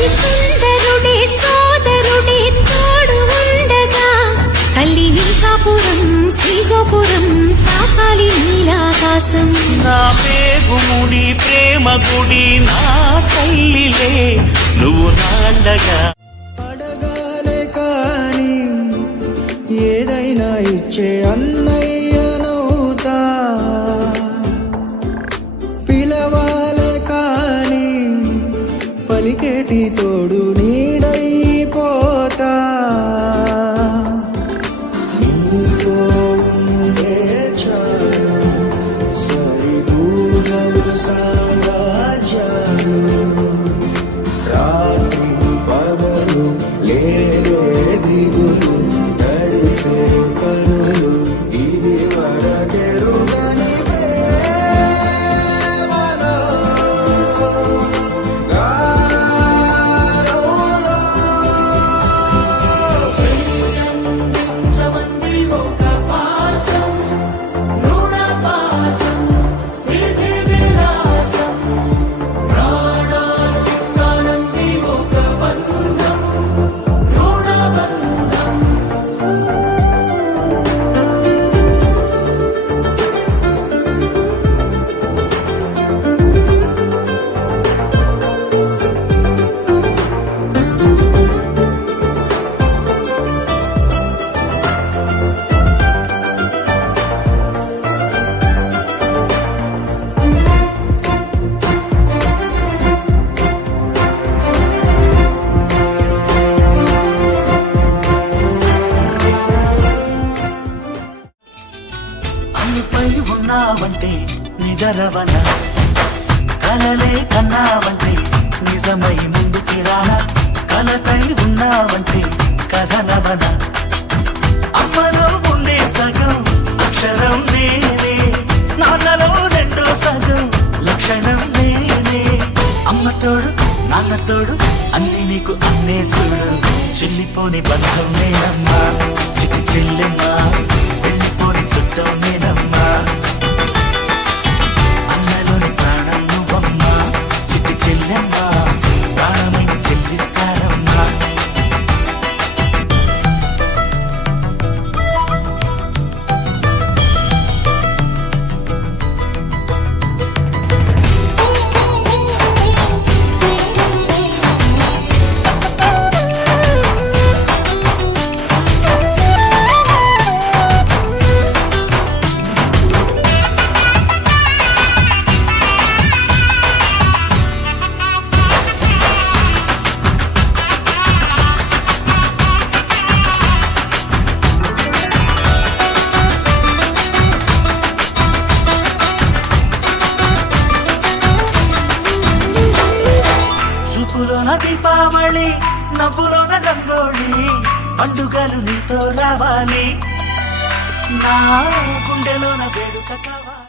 అతి సుందరుడే సోదరుడే తోడు ఉండగా తల్లిని కాపురం శ్రీగోపురం తాకాలి నీలాకాశం. నా పేగుముడి ప్రేమ గుడి నా తల్లిలే నువ్వు నాండగా. అడగాలే కాని ఏదైనా ఇచ్చే అన్నయ్యనవుతా, పిలవాలే కాని పలికేటి తోడు నీడైపోతా. నీతో ఉండే చాలు సరిదూరలు సామ్రాజ్యాలు, రాత్రి పగలు లేదే దిగులు తడిసే కనులు ఇది వరకెరుగని ప్రేమలో గారోలో. సమంది ఒక పాశం రుణ పాశం విధి విలాసం ప్రాణాలు ఇస్తానంది ఒక బంధం రుణ బంధం. అన్నిపై ఉన్నావంటే నిదరవన, కలలే కన్నావంటే నిజమై ముందుకి రానా, కలకై ఉన్నావంటే కథనవన. అమ్మలో ఉండే సగం అక్షరం నేనే, నాన్నలో రెండో సగం లక్షణం నేనే. అమ్మ తోడు నాన్న తోడు అన్ని నీకు అన్నే చూడు, చెల్లిపోని బంధం నేనమ్మా చిట్టి చెల్లెమ్మా, వెళ్ళిపోని చుట్టం నేనమ్మా. అన్నలోని ప్రాణం నువ్వమ్మా చిట్టి చెల్లెమ్మా, ప్రాణమైన చెల్లిస్తానమ్మా. చూపులోన దీపావళి నవ్వులోన రంగోళి, పండుగలు నీతో రావాలి, నా గుండెలోన వేడుక కావాలి.